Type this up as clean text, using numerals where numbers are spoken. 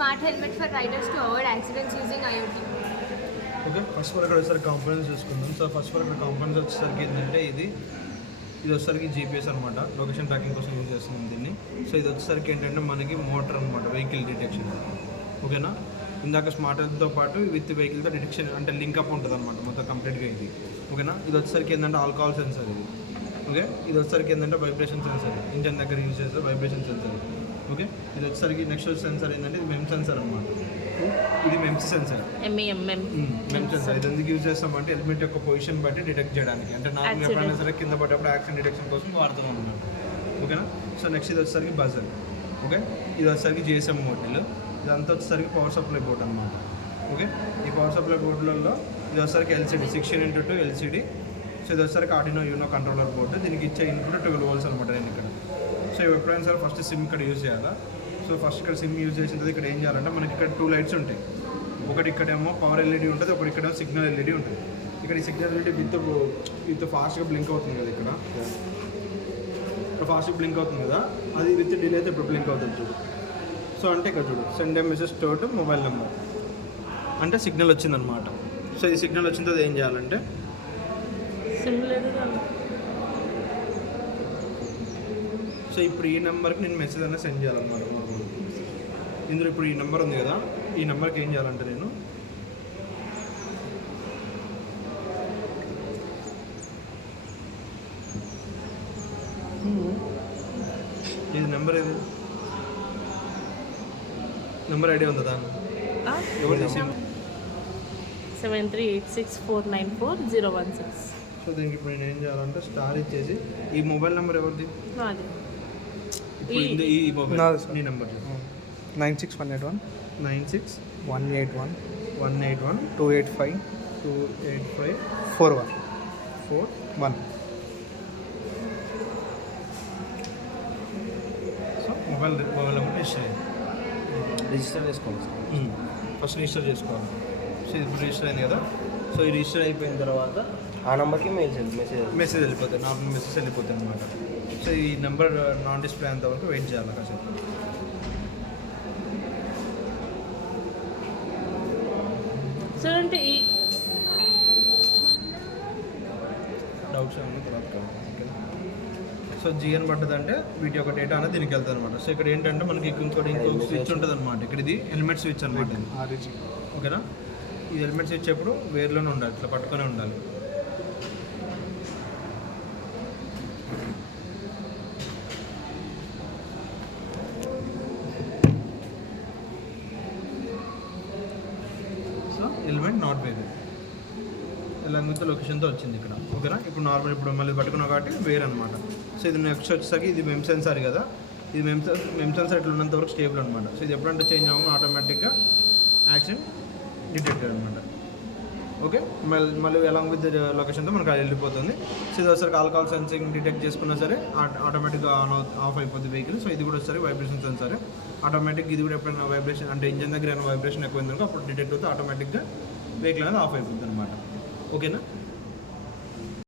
Smart helmet for riders to avoid accidents using IoT. Okay, first వరకు వచ్చేసరికి components చూసుకుందాం. So first వరకు components వచ్చేసరికి ఏంటంటే ఇది వచ్చేసరికి జీపీఎస్ అనమాట, లొకేషన్ ట్రాకింగ్ కోసం యూజ్ చేస్తున్నాం దీన్ని. సో ఇది వచ్చేసరికి ఏంటంటే మనకి మోటార్ అనమాట, వెహికల్ డిటెక్షన్. ఓకేనా, ఇందాక స్మార్ట్ హెల్త్తో పాటు విత్ వెహికల్తో డిటెక్షన్ అంటే లింక్అప్ ఉంటుంది అనమాట మొత్తం కంప్లీట్గా ఇది. ఓకేనా, ఇది వచ్చేసరికి ఏంటంటే ఆల్కహాల్ సెన్సర్ ఇది. ఓకే, ఇది వచ్చేసరికి ఏంటంటే వైబ్రేషన్ సెన్సర్, ఇంజన్ దగ్గర యూజ్ చేస్తే వైబ్రేషన్ సెన్సర్. ఓకే, ఇది వచ్చేసరికి నెక్స్ట్ సెన్సర్ ఏంటంటే ఇది మెమ్ సెన్సర్ అనమాట. ఇది మెమ్స్ సెన్సర్, మెమ్ సెన్సర్. ఇది ఎందుకు యూజ్ చేస్తామంటే హెల్మెట్ యొక్క పొజిషన్ బట్టి డిటెక్ట్ చేయడానికి, అంటే నాకు ఎప్పుడైనా సరే కింద పడ్డప్పుడు యాక్సిడెంట్ డిటెక్షన్ కోసం వాడుతున్నాం అన్నమాట. ఓకేనా, సో నెక్స్ట్ ఇది వచ్చేసరికి బజర్. ఓకే, ఇది వచ్చేసరికి జిఎస్ఎం మోడల్. ఇదంతా వచ్చేసరికి పవర్ సప్లై బోర్డ్ అనమాట. ఓకే, ఈ పవర్ సప్లై బోర్డులలో ఇది వచ్చేసరికి ఎల్సిడి 16x2 ఎల్సిడి. సో ఇది వచ్చేసరికి ఆర్డినో యూనో కంట్రోలర్ బోర్డు. దీనికి ఇచ్చే ఇన్పుట్ 12 volts అనమాట నేను ఇక్కడ. సో ఎప్పుడైనా సరే ఫస్ట్ సిమ్ ఇక్కడ యూజ్ చేయాలా. సో ఫస్ట్ ఇక్కడ సిమ్ యూజ్ చేసిన తర్వాత ఇక్కడ ఏం చేయాలంటే మనకి ఇక్కడ 2 లైట్స్ ఉంటాయి. ఒకటి ఇక్కడేమో పవర్ ఎల్ఈడి ఉంటుంది, ఒకటి ఇక్కడేమో సిగ్నల్ ఎల్ఈడి ఉంటుంది. ఇక్కడ ఈ సిగ్నల్ ఎల్ఈడి విత్ ఫాస్ట్గా బ్లింక్ అవుతుంది కదా, ఇక్కడ ఫాస్ట్గా బ్లింక్ అవుతుంది కదా, అది విత్ డిలే అయితే ఇప్పుడు బ్లింక్ అవుతుంది చూడు. సో అంటే ఇక్కడ చూడు, send A message to mobile number అంటే సిగ్నల్ వచ్చిందనమాట. సో ఈ సిగ్నల్ వచ్చిన తర్వాత ఏం చేయాలంటే సో ఇప్పుడు ఈ నెంబర్కి నేను మెసేజ్ అనేది సెండ్ చేయాలన్నమాట. ఇందులో ఇప్పుడు ఈ నెంబర్ ఉంది కదా, ఈ నెంబర్కి ఏం చేయాలంటే నేను ఇది నెంబర్ ఏది నెంబర్ ఐడియా ఉందా దాన్ని? ఎవరు 7386494016. సో దీనికి ఇప్పుడు నేను ఏం చేయాలంటే స్టార్ ఇచ్చేసి ఈ మొబైల్ నెంబర్ ఎవరిది? ఇప్పుడు ఈ మొబైల్ ఈ number 96181 181 285 41. So mobile number register చేసుకోవాలి సార్. ఫస్ట్ రిజిస్టర్ చేసుకోవాలి. సో ఇది రిజిస్టర్ అయింది కదా. సో ఈ రిజిస్టర్ అయిపోయిన తర్వాత ఆ నెంబర్కి మెసేజ్ వెళ్ళిపోతుంది, నార్మల్ మెసేజ్ వెళ్ళిపోతుంది అనమాట. సో ఈ నెంబర్ నాన్ డిస్ప్లే అంత వరకు వెయిట్ చేయాలి కాసేపు. సార్ అంటే ఈ డౌట్స్ ఏమన్నా తర్వాత కలుగుతాం. సో జిఎన్ పడ్డదంటే వీటి యొక్క డేటా అనేది దీనికి వెళ్తుంది అనమాట. సో ఇక్కడ ఏంటంటే మనకి ఇంకో స్విచ్ ఉంటుంది అనమాట. ఇక్కడ ఇది హెల్మెట్ స్విచ్ అనమాట. ఓకేనా, ఈ హెల్మెట్ స్విచ్ ఎప్పుడు వేర్లోనే ఉండాలి, ఇట్లా పట్టుకొని ఉండాలి. సో హెల్మెట్ నాట్ వేర్ ఇలా లొకేషన్తో వచ్చింది ఇక్కడ. ఓకేనా, ఇప్పుడు నార్మల్ ఇప్పుడు మళ్ళీ పట్టుకున్నాం కాబట్టి వేర్ అనమాట. సో ఇది నెక్స్ట్ వచ్చేసరికి ఇది మెమ్ సెన్సార్ కదా, ఇది మెమ్ సెన్సార్ ఇట్లా ఉన్నంత వరకు స్టేబుల్ అనమాట. సో ఇది ఎప్పుడంటే చేంజ్ అవ్వము ఆటోమేటిక్గా యాక్షన్ డిటెక్టెడ్ అనమాట. ఓకే, మళ్ళీ అలాంగ్ విత్ లొకేషన్తో మనకు అది వెళ్ళిపోతుంది. సో ఇది వచ్చేసరికి ఆల్కహాల్ సెన్సింగ్ డిటెక్ట్ చేసుకున్నా సరే ఆటోమేటిక్గా ఆఫ్ అయిపోతుంది వెహికల్. సో ఇది కూడా వచ్చేసరికి వైబ్రేషన్ సెన్సార్ ఆటోమేటిక్. ఇది కూడా ఎప్పుడైనా వైబ్రేషన్ అంటే ఇంజన్ దగ్గర ఏమైనా వైబ్రేషన్ ఎక్కువ అప్పుడు డిటెక్ట్ అవుతుంది, ఆటోమేటిక్గా వెహికల్ అనేది ఆఫ్ అయిపోతుంది అనమాట. ఓకేనా.